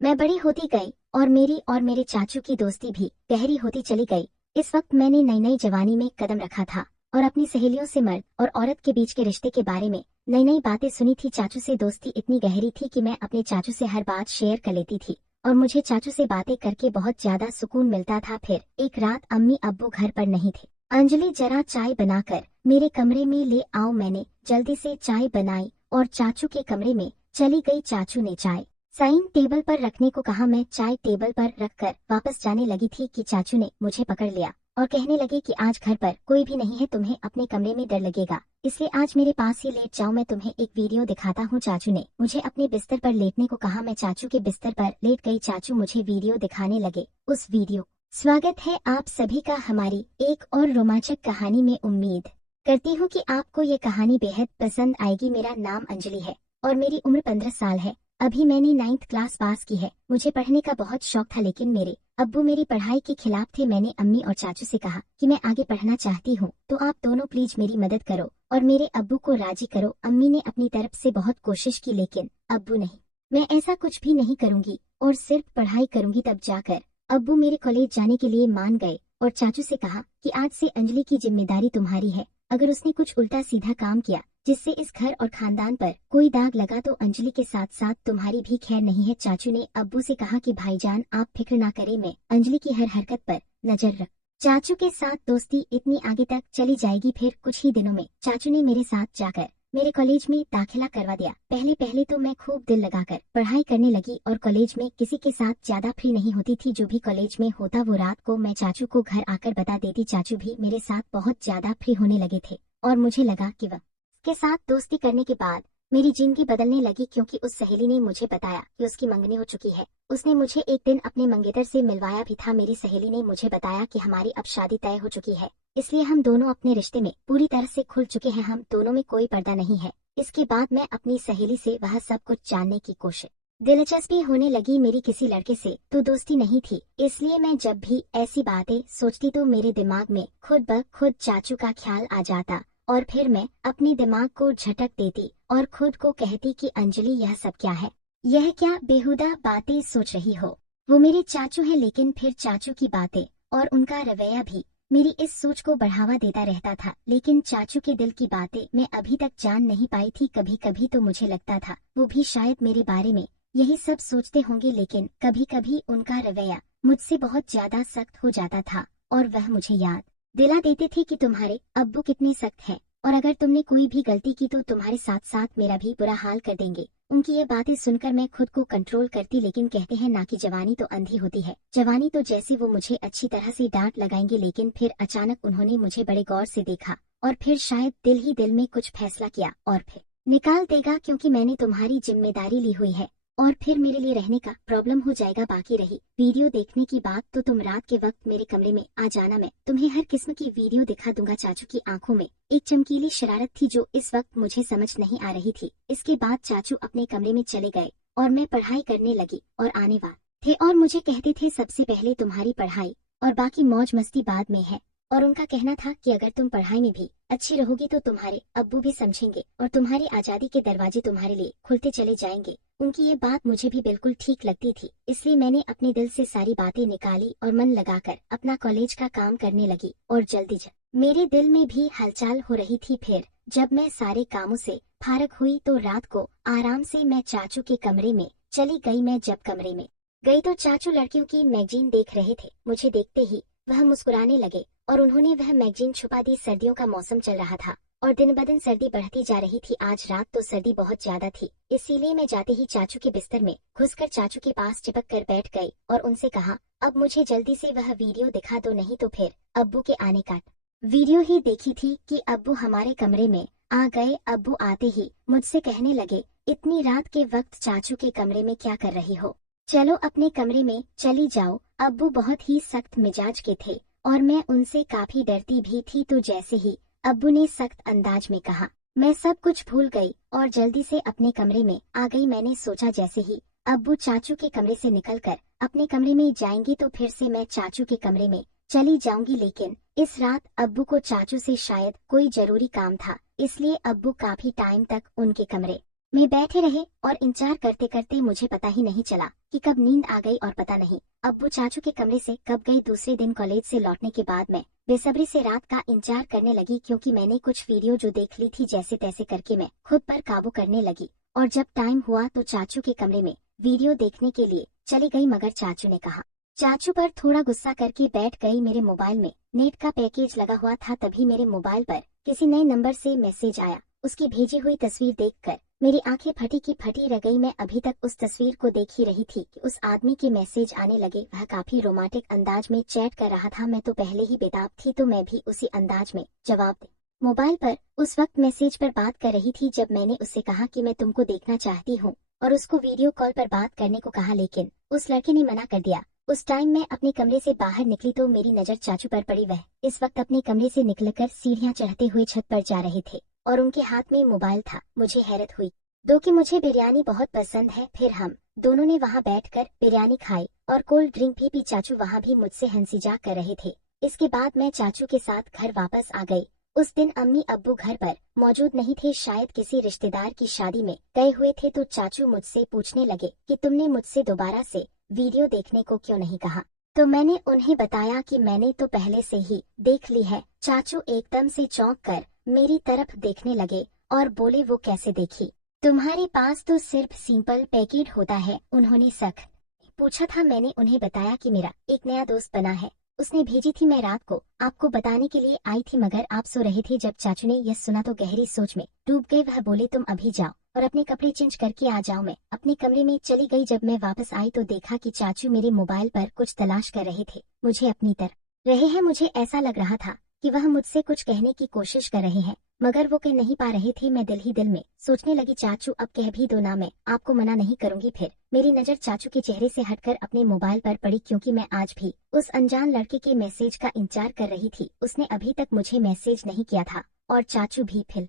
मैं बड़ी होती गई और मेरे चाचू की दोस्ती भी गहरी होती चली गई। इस वक्त मैंने नई नई जवानी में कदम रखा था और अपनी सहेलियों से मर्द और औरत के बीच के रिश्ते के बारे में नई नई बातें सुनी थी। चाचू से दोस्ती इतनी गहरी थी कि मैं अपने चाचू से हर बात शेयर कर लेती थी और मुझे चाचू से बातें करके बहुत ज्यादा सुकून मिलता था। फिर एक रात अम्मी अब्बू घर पर नहीं थे। अंजलि जरा चाय बनाकर मेरे कमरे में ले आओ। मैंने जल्दी से चाय बनाई और चाचू के कमरे में चली गई। चाचू ने चाय साइन टेबल पर रखने को कहा। मैं चाय टेबल पर रखकर वापस जाने लगी थी कि चाचू ने मुझे पकड़ लिया और कहने लगे कि आज घर पर कोई भी नहीं है, तुम्हें अपने कमरे में डर लगेगा, इसलिए आज मेरे पास ही लेट जाओ, मैं तुम्हें एक वीडियो दिखाता हूँ। चाचू ने मुझे अपने बिस्तर पर लेटने को कहा। मैं चाचू के बिस्तर पर लेट गई। चाचू मुझे वीडियो दिखाने लगे। उस वीडियो स्वागत है आप सभी का हमारी एक और रोमांचक कहानी में। उम्मीद करती हूँ कि आपको ये कहानी बेहद पसंद आएगी। मेरा नाम अंजलि है और मेरी उम्र 15 साल है। अभी मैंने 9th क्लास पास की है। मुझे पढ़ने का बहुत शौक था लेकिन मेरे अब्बू मेरी पढ़ाई के खिलाफ थे। मैंने अम्मी और चाचू से कहा कि मैं आगे पढ़ना चाहती हूँ, तो आप दोनों प्लीज मेरी मदद करो और मेरे अब्बू को राजी करो। अम्मी ने अपनी तरफ से बहुत कोशिश की लेकिन अब्बू नहीं, मैं ऐसा कुछ भी नहीं करूँगी और सिर्फ पढ़ाई करूँगी तब जाकर। अब्बू मेरे कॉलेज जाने के लिए मान गए और चाचू से कहा कि आज से अंजलि की जिम्मेदारी तुम्हारी है। अगर उसने कुछ उल्टा सीधा काम किया जिससे इस घर और खानदान पर कोई दाग लगा तो अंजलि के साथ साथ तुम्हारी भी खैर नहीं है। चाचू ने अब्बू से कहा कि भाईजान आप फिक्र ना करें, मैं अंजलि की हर हरकत पर नजर रख। चाचू के साथ दोस्ती इतनी आगे तक चली जाएगी। फिर कुछ ही दिनों में चाचू ने मेरे साथ जाकर मेरे कॉलेज में दाखिला करवा दिया। पहले पहले तो मैं खूब दिल लगाकर पढ़ाई करने लगी और कॉलेज में किसी के साथ ज्यादा फ्री नहीं होती थी। जो भी कॉलेज में होता वो रात को मैं चाचू को घर आकर बता देती। चाचू भी मेरे साथ बहुत ज्यादा फ्री होने लगे थे और मुझे लगा कि वह के साथ दोस्ती करने के बाद मेरी जिंदगी बदलने लगी, क्योंकि उस सहेली ने मुझे बताया कि उसकी मंगनी हो चुकी है। उसने मुझे एक दिन अपने मंगेतर से मिलवाया भी था। मेरी सहेली ने मुझे बताया कि हमारी अब शादी तय हो चुकी है, इसलिए हम दोनों अपने रिश्ते में पूरी तरह से खुल चुके हैं। हम दोनों में कोई पर्दा नहीं है। इसके बाद मैं अपनी सहेली से वह सब कुछ जानने की कोशिश दिलचस्पी होने लगी। मेरी किसी लड़के से तो दोस्ती नहीं थी, इसलिए मैं जब भी ऐसी बातें सोचती तो मेरे दिमाग में खुद ब खुद चाचू का ख्याल आ जाता और फिर मैं अपनी दिमाग को झटक देती और खुद को कहती कि अंजलि यह सब क्या है, यह क्या बेहुदा बातें सोच रही हो। वो मेरे चाचू है लेकिन फिर चाचू की बातें और उनका रवैया भी मेरी इस सोच को बढ़ावा देता रहता था। लेकिन चाचू के दिल की बातें मैं अभी तक जान नहीं पाई थी। कभी कभी तो मुझे लगता था वो भी शायद मेरे बारे में यही सब सोचते होंगे, लेकिन कभी कभी उनका रवैया मुझसे बहुत ज्यादा सख्त हो जाता था और वह मुझे याद दिला देते थे कि तुम्हारे अब्बू कितने सख्त हैं और अगर तुमने कोई भी गलती की तो तुम्हारे साथ साथ मेरा भी बुरा हाल कर देंगे। उनकी ये बातें सुनकर मैं खुद को कंट्रोल करती, लेकिन कहते हैं ना कि जवानी तो अंधी होती है। जवानी तो जैसे वो मुझे अच्छी तरह से डांट लगाएंगे, लेकिन फिर अचानक उन्होंने मुझे बड़े गौर से देखा और फिर शायद दिल ही दिल में कुछ फैसला किया और फिर निकाल देगा, क्योंकि मैंने तुम्हारी जिम्मेदारी ली हुई है और फिर मेरे लिए रहने का प्रॉब्लम हो जाएगा। बाकी रही वीडियो देखने की बात, तो तुम रात के वक्त मेरे कमरे में आ जाना, मैं तुम्हें हर किस्म की वीडियो दिखा दूंगा। चाचू की आंखों में एक चमकीली शरारत थी जो इस वक्त मुझे समझ नहीं आ रही थी। इसके बाद चाचू अपने कमरे में चले गए और मैं पढ़ाई करने लगी और आने वाले थे और मुझे कहते थे सबसे पहले तुम्हारी पढ़ाई और बाकी मौज मस्ती बाद में है। और उनका कहना था कि अगर तुम पढ़ाई में भी अच्छी रहोगी तो तुम्हारे अब्बू भी समझेंगे और तुम्हारी आजादी के दरवाजे तुम्हारे लिए खुलते चले जाएंगे। उनकी ये बात मुझे भी बिल्कुल ठीक लगती थी, इसलिए मैंने अपने दिल से सारी बातें निकाली और मन लगाकर अपना कॉलेज का काम करने लगी और जल्दी मेरे दिल में भी हलचल हो रही थी। फिर जब मैं सारे कामों से फारग हुई तो रात को आराम से मैं चाचू के कमरे में चली गई। मैं जब कमरे में गई तो चाचू लड़कियों की मैगजीन देख रहे थे। मुझे देखते ही वह मुस्कुराने लगे और उन्होंने वह मैगजीन छुपा दी। सर्दियों का मौसम चल रहा था और दिन ब दिन सर्दी बढ़ती जा रही थी। आज रात तो सर्दी बहुत ज्यादा थी, इसीलिए मैं जाते ही चाचू के बिस्तर में घुसकर चाचू के पास चिपक कर बैठ गई और उनसे कहा अब मुझे जल्दी से वह वीडियो दिखा दो, नहीं तो फिर अब्बू के आने का। वीडियो ही देखी थी कि अब्बू हमारे कमरे में आ गए। अब्बू आते ही मुझसे कहने लगे इतनी रात के वक्त चाचू के कमरे में क्या कर रही हो, चलो अपने कमरे में चली जाओ। अब्बू बहुत ही सख्त मिजाज के थे और मैं उनसे काफी डरती भी थी, तो जैसे ही अब्बू ने सख्त अंदाज में कहा मैं सब कुछ भूल गई और जल्दी से अपने कमरे में आ गई। मैंने सोचा जैसे ही अब्बू चाचू के कमरे से निकलकर अपने कमरे में जाएंगे तो फिर से मैं चाचू के कमरे में चली जाऊंगी, लेकिन इस रात अब्बू को चाचू से शायद कोई जरूरी काम था, इसलिए अब्बू काफी टाइम तक उनके कमरे में बैठे रहे और इंतजार करते करते मुझे पता ही नहीं चला कि कब नींद आ गई और पता नहीं अब्बू चाचू के कमरे से कब गई। दूसरे दिन कॉलेज से लौटने के बाद मैं बेसब्री से रात का इंतजार करने लगी, क्योंकि मैंने कुछ वीडियो जो देख ली थी जैसे तैसे करके मैं खुद पर काबू करने लगी। और जब टाइम हुआ तो चाचू के कमरे में वीडियो देखने के लिए चली गई, मगर चाचू ने कहा चाचू पर थोड़ा गुस्सा करके बैठ गई। मेरे मोबाइल में नेट का पैकेज लगा हुआ था, तभी मेरे मोबाइल पर किसी नए नंबर से मैसेज आया। उसकी भेजी हुई तस्वीर देखकर मेरी आंखें फटी की फटी रह गई। मैं अभी तक उस तस्वीर को देख ही रही थी कि उस आदमी के मैसेज आने लगे। वह काफी रोमांटिक अंदाज में चैट कर रहा था। मैं तो पहले ही बेताब थी, तो मैं भी उसी अंदाज में जवाब दे मोबाइल पर उस वक्त मैसेज पर बात कर रही थी जब मैंने उससे कहा कि मैं तुमको देखना चाहती हूँ और उसको वीडियो कॉल पर बात करने को कहा, लेकिन उस लड़के ने मना कर दिया। उस टाइम मैं अपने कमरे से बाहर निकली तो मेरी नजर चाचू पर पड़ी। वह इस वक्त अपने कमरे से निकलकर सीढ़ियां चढ़ते हुए छत पर जा रहे थे और उनके हाथ में मोबाइल था। मुझे हैरत हुई कि मुझे बिरयानी बहुत पसंद है। फिर हम दोनों ने वहां बैठकर बिरयानी खाई और कोल्ड ड्रिंक भी पी। चाचू वहां भी मुझसे हंसी मजाक कर रहे थे। इसके बाद मैं चाचू के साथ घर वापस आ गई। उस दिन अम्मी अब्बू घर पर मौजूद नहीं थे, शायद किसी रिश्तेदार की शादी में गए हुए थे। तो चाचू मुझसे पूछने लगे कि तुमने मुझसे दोबारा से वीडियो देखने को क्यों नहीं कहा। तो मैंने उन्हें बताया कि मैंने तो पहले से ही देख ली है। चाचू एकदम से चौंक कर मेरी तरफ देखने लगे और बोले वो कैसे देखी, तुम्हारे पास तो सिर्फ सिंपल पैकेट होता है। उन्होंने सख्त पूछा था। मैंने उन्हें बताया कि मेरा एक नया दोस्त बना है, उसने भेजी थी, मैं रात को आपको बताने के लिए आई थी मगर आप सो रहे थे। जब चाचू ने यह सुना तो गहरी सोच में डूब गए। वह बोले तुम अभी जाओ और अपने कपड़े चेंज करके आ जाओ। मैं अपने कमरे में चली गई। जब मैं वापस आई तो देखा कि चाचू मेरे मोबाइल पर कुछ तलाश कर रहे थे, मुझे अपनी तरफ रहे हैं। मुझे ऐसा लग रहा था कि वह मुझसे कुछ कहने की कोशिश कर रहे हैं, मगर वो कह नहीं पा रहे थे। मैं दिल ही दिल में सोचने लगी चाचू अब कह भी दो ना, मैं आपको मना नहीं करूंगी। फिर मेरी नजर चाचू के चेहरे से हटकर अपने मोबाइल पर पड़ी, क्योंकि मैं आज भी उस अनजान लड़के के मैसेज का इंतजार कर रही थी। उसने अभी तक मुझे मैसेज नहीं किया था और चाचू भी। फिर